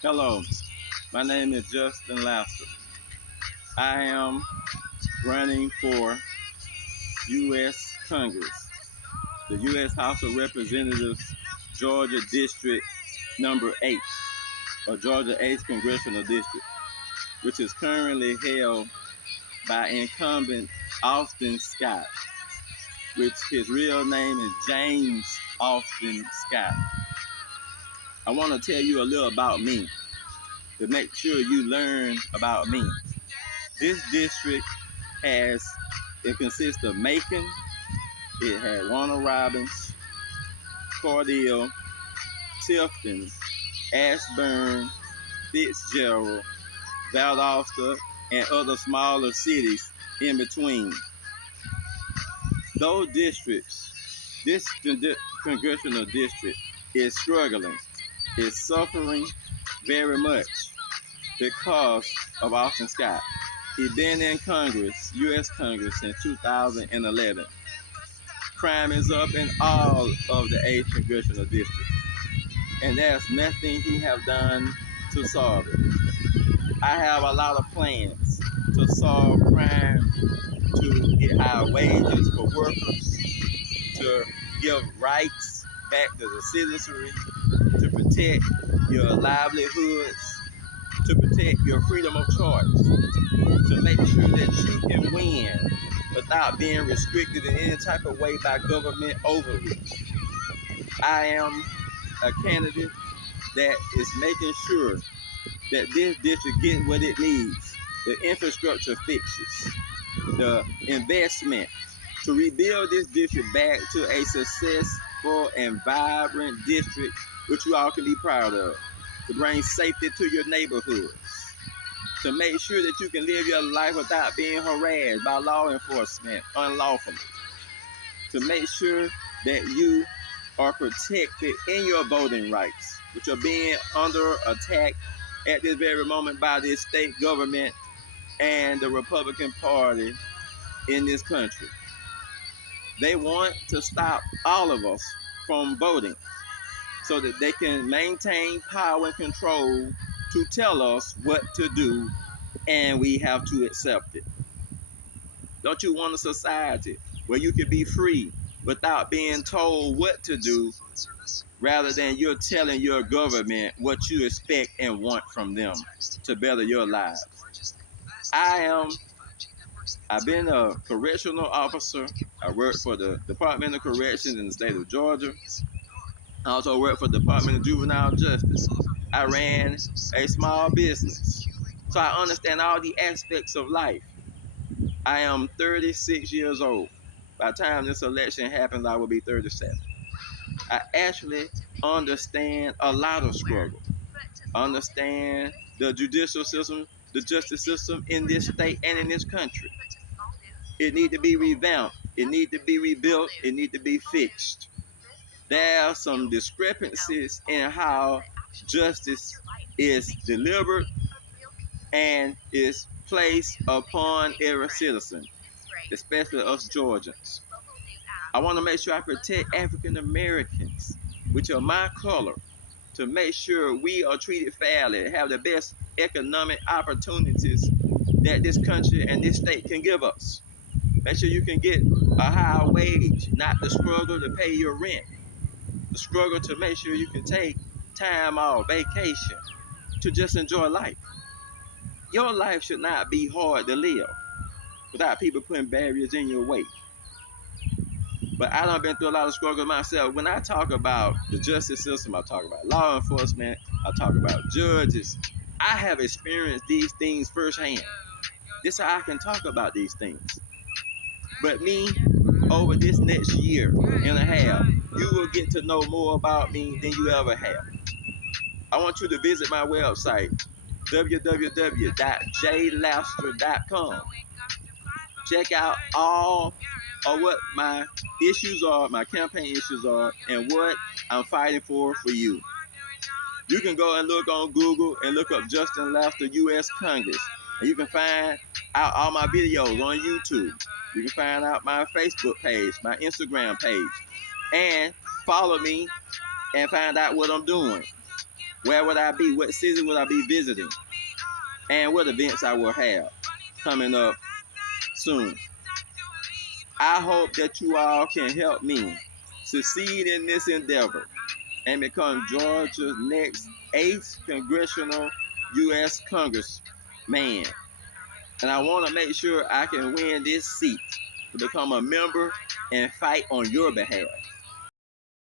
Hello, my name is Justin Laster. I am running for U.S. Congress, the U.S. House of Representatives, Georgia District number 8, or Georgia 8th Congressional District, which is currently held by incumbent Austin Scott, which his real name is James Austin Scott. I want to tell you a little about me to make sure you learn about me. This district it consists of Macon, it had Warner Robins, Cordell, Tifton, Ashburn, Fitzgerald, Valdosta, and other smaller cities in between. Those districts, this congressional district is struggling, is suffering very much because of Austin Scott. He's been in Congress, U.S. Congress, since 2011. Crime is up in all of the 8th Congressional District, and there's nothing he have done to solve it. I have a lot of plans to solve crime, to get higher wages for workers, to give rights back to the citizenry, to protect your livelihoods, to protect your freedom of choice, to make sure that you can win without being restricted in any type of way by government overreach. I am a candidate that is making sure that this district gets what it needs. The infrastructure fixes, the investment to rebuild this district back to a successful and vibrant district, which you all can be proud of, to bring safety to your neighborhoods, to make sure that you can live your life without being harassed by law enforcement unlawfully, to make sure that you are protected in your voting rights, which are being under attack at this very moment by this state government and the Republican Party in this country. They want to stop all of us from voting so that they can maintain power and control to tell us what to do, and we have to accept it. Don't you want a society where you can be free without being told what to do, rather than you're telling your government what you expect and want from them to better your lives? I've been a correctional officer. I worked for the Department of Corrections in the state of Georgia. I also worked for the Department of Juvenile Justice. I ran a small business. So I understand all the aspects of life. I am 36 years old. By the time this election happens, I will be 37. I actually understand a lot of struggle. I understand the judicial system, the justice system in this state and in this country. It needs to be revamped. It needs to be rebuilt. It needs to be fixed. There are some discrepancies in how justice is delivered and is placed upon every citizen, especially us Georgians. I want to make sure I protect African Americans, which are my color, to make sure we are treated fairly, have the best economic opportunities that this country and this state can give us. Make sure you can get a higher wage, not the struggle to pay your rent, the struggle to make sure you can take time off, vacation, to just enjoy life. Your life should not be hard to live without people putting barriers in your way. But I done been through a lot of struggle myself. When I talk about the justice system, I talk about law enforcement, I talk about judges. I have experienced these things firsthand. This is how I can talk about these things. But me, over this next year and a half, you will get to know more about me than you ever have. I want you to visit my website, www.jlaster.com. Check out all of what my issues are, my campaign issues are, and what I'm fighting for you. You can go and look on Google and look up Justin Laster U.S. Congress, and you can find out all my videos on YouTube. You can find out my Facebook page, my Instagram page, and follow me and find out what I'm doing. Where would I be? What city would I be visiting? And what events I will have coming up soon. I hope that you all can help me succeed in this endeavor and become Georgia's next 8th Congressional U.S. Congressman. And I want to make sure I can win this seat to become a member and fight on your behalf.